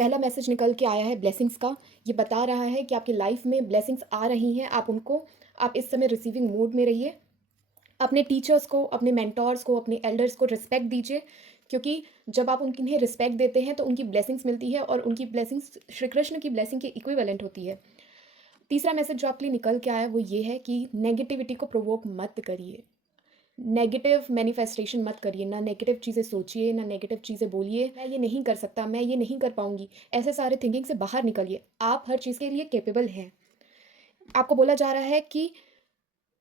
पहला मैसेज निकल के आया है ब्लेसिंग्स का। ये बता रहा है कि आपकी लाइफ में ब्लेसिंग्स आ रही हैं, आप इस समय रिसीविंग मोड में रहिए। अपने टीचर्स को, अपने मेंटोर्स को, अपने एल्डर्स को रिस्पेक्ट दीजिए, क्योंकि जब आप उन्हें रिस्पेक्ट देते हैं तो उनकी ब्लेसिंग्स मिलती है और उनकी ब्लेसिंग्स श्री कृष्ण की ब्लेसिंग के इक्विवेलेंट होती है। तीसरा मैसेज जो आपके लिए निकल के आया है वो ये है कि नेगेटिविटी को प्रोवोक मत करिए। नेगेटिव मैनिफेस्टेशन मत करिए, ना नेगेटिव चीज़ें सोचिए, ना नेगेटिव चीज़ें बोलिए। मैं ये नहीं कर सकता, मैं ये नहीं कर पाऊँगी, ऐसे सारे थिंकिंग से बाहर निकलिए। आप हर चीज़ के लिए कैपेबल हैं। आपको बोला जा रहा है कि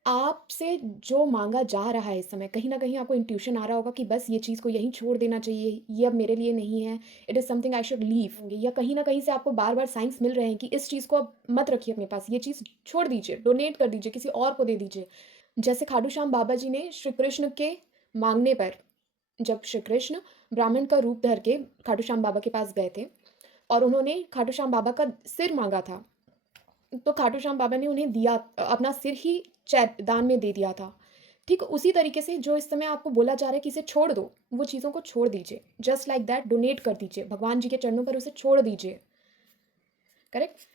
आपसे जो माँगा जा रहा है इस समय, कहीं न कहीं आपको इंट्यूशन आ रहा होगा कि बस ये चीज़ को यहीं छोड़ देना चाहिए, ये अब मेरे लिए नहीं है, it is something I should leave. या कहीं न कहीं से आपको बार-बार साइन्स मिल रहे हैं कि इस चीज़ को अब मत रखिए अपने पास, ये चीज़ छोड़ दीजिए, डोनेट कर दीजिए, किसी और को दे दीजिए। जैसे खाटू श्याम बाबा जी ने श्री कृष्ण के माँगने पर, जब श्री कृष्ण ब्राह्मण का रूप धर के खाटू श्याम बाबा के पास गए थे और उन्होंने खाटू श्याम बाबा का सिर माँगा था, तो खाटू श्याम बाबा ने उन्हें दिया, अपना सिर ही दान में दे दिया था। ठीक उसी तरीके से जो इस समय आपको बोला जा रहा है कि इसे छोड़ दो, वो चीज़ों को छोड़ दीजिए। जस्ट लाइक दैट डोनेट कर दीजिए, भगवान जी के चरणों पर उसे छोड़ दीजिए। करेक्ट?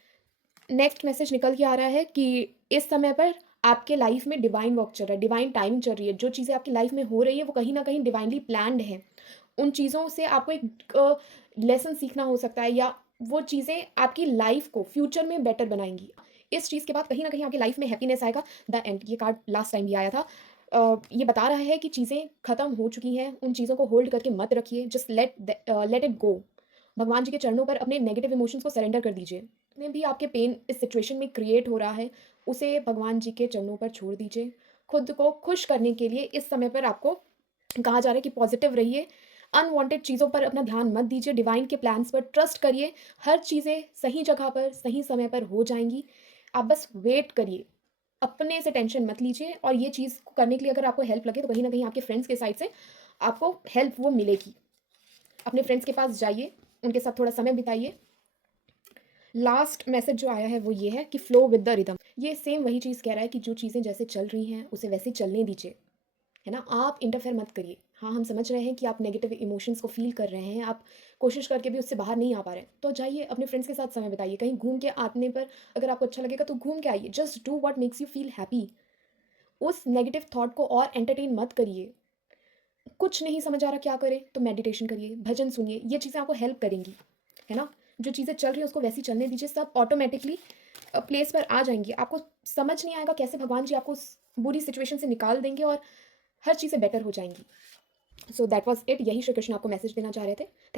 नेक्स्ट मैसेज निकल के आ रहा है कि इस समय पर आपके लाइफ में डिवाइन वर्क चल रहा है, डिवाइन टाइमिंग चल रही है। जो चीज़ें आपकी लाइफ में हो रही है वो कहीं न कहीं डिवाइनली प्लान्ड है। उन चीज़ों से आपको एक लेसन सीखना हो सकता है, या वो चीज़ें आपकी लाइफ को फ्यूचर में बेटर बनाएँगी। इस चीज़ के बाद कहीं न कहीं आपकी लाइफ में हैप्पीनेस आएगा। द एंड, ये कार्ड लास्ट टाइम भी आया था। ये बता रहा है कि चीज़ें खत्म हो चुकी हैं, उन चीज़ों को होल्ड करके मत रखिए, जस्ट लेट इट गो। भगवान जी के चरणों पर अपने नेगेटिव इमोशंस को सरेंडर कर दीजिए। जितने भी आपके पेन इस सिचुएशन में क्रिएट हो रहा है, उसे भगवान जी के चरणों पर छोड़ दीजिए। खुद को खुश करने के लिए इस समय पर आपको कहा जा रहा है कि पॉजिटिव रहिए, अनवांटेड चीज़ों पर अपना ध्यान मत दीजिए, डिवाइन के प्लान्स पर ट्रस्ट करिए। हर चीज़ें सही जगह पर, सही समय पर हो जाएँगी। आप बस वेट करिए, अपने से टेंशन मत लीजिए, और ये चीज़ को करने के लिए अगर आपको हेल्प लगे तो कहीं न कहीं आपके फ्रेंड्स के साइड से आपको हेल्प वो मिलेगी। अपने फ्रेंड्स के पास जाइए, उनके साथ थोड़ा समय बिताइए। लास्ट मैसेज जो आया है वो ये है कि फ्लो विद द रिदम। ये सेम वही चीज़ कह रहा है कि जो चीज़ें जैसे चल रही हैं उसे वैसे चलने दीजिए, है ना? आप इंटरफेयर मत करिए। हाँ, हम समझ रहे हैं कि आप नेगेटिव इमोशंस को फ़ील कर रहे हैं, आप कोशिश करके भी उससे बाहर नहीं आ पा रहे हैं, तो जाइए अपने फ्रेंड्स के साथ समय बिताइए। कहीं घूम के आने पर अगर आपको अच्छा लगेगा तो घूम के आइए। Just do what makes you feel happy. उस नेगेटिव थॉट को और एंटरटेन मत करिए। कुछ नहीं समझ आ रहा क्या करें? तो मेडिटेशन करिए, भजन सुनिए, ये चीज़ें आपको हेल्प करेंगी, है ना? जो चीज़ें चल रही हैं उसको वैसे ही चलने दीजिए, सब ऑटोमैटिकली प्लेस पर आ जाएँगी। आपको समझ नहीं आएगा कैसे भगवान जी आपको उस बुरी सिचुएशन से निकाल देंगे और हर चीज़ें बेटर हो जाएँगी। So that was it. यही श्री कृष्ण आपको मैसेज देना चाह रहे थे। थैंक